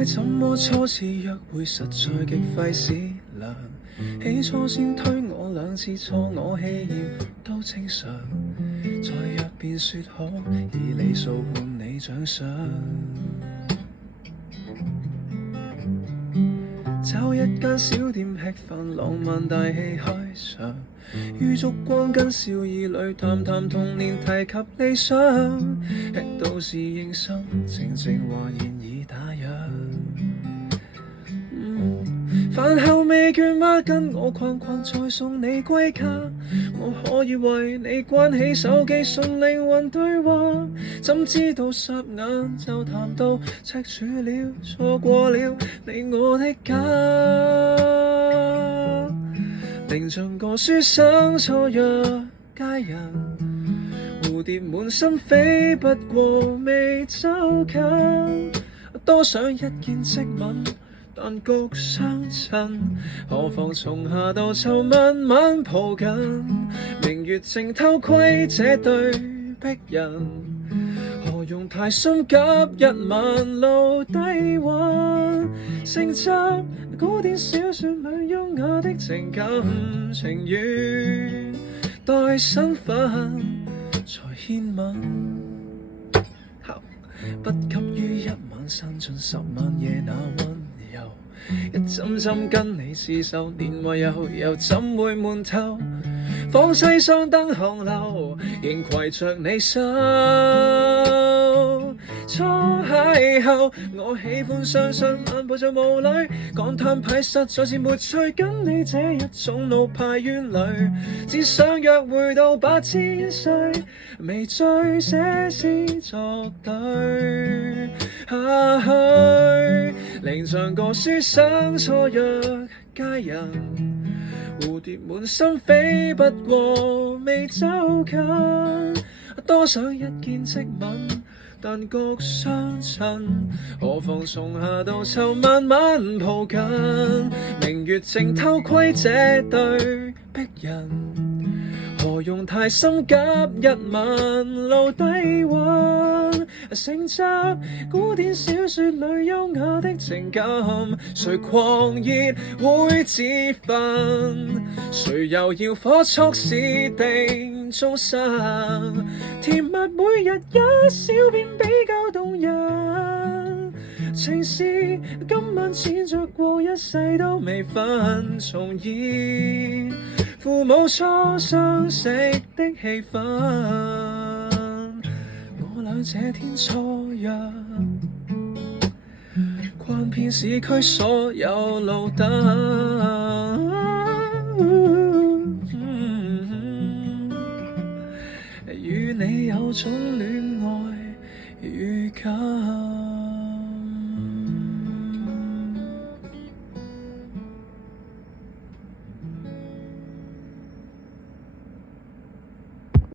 怪怎麼初次約會實在極費思量，起初先推我兩次錯我氣焰都正常，再約便說好，以里數換你獎賞。找一間小店吃飯，浪漫大戲開場，於燭光跟笑意裏談談童年，提及理想，吃到侍應生，靜靜話言已打烊。飯後未倦嗎？跟我逛逛再送你歸家，我可以為你關起手機送靈魂對話，怎知道霎眼就談到赤柱了，錯過了你我的家。寧像個書生錯約佳人，蝴蝶滿心飛，不過未走近，多想一見即吻，但局相襯，何妨從夏到秋慢慢抱緊，明月正偷窺這對璧人，何用太心急一晚露低溫，承襲古典小說裏優雅的情感情願，待身份才獻吻，不急於一晚散盡10萬夜那溫柔，一針針跟你廝守，年華悠怎會悶透？仿西裝燈紅樓，仍攜着你手。初邂逅，我喜歡相信漫步在霧裏，講攤牌實在是沒趣，跟你這一種老派冤侶，只想約會到8000歲，微醉寫詩作對。下去，寧像個書生錯約佳人，蝴蝶滿心飛，不過未走近，多想一見即吻，但局相襯，何妨從夏到秋慢慢抱緊，明月正偷窺這對璧人，何用太心急一晚露低溫，承襲古典小說裏優雅的情感，誰狂熱會自焚，誰又要火速是定終生，甜蜜每日一小便比較動人，情是今晚淺酌過一世都未分重現，父母初相識的氣氛，我倆這天初約，逛遍市區所有路燈，與你有種戀愛預感。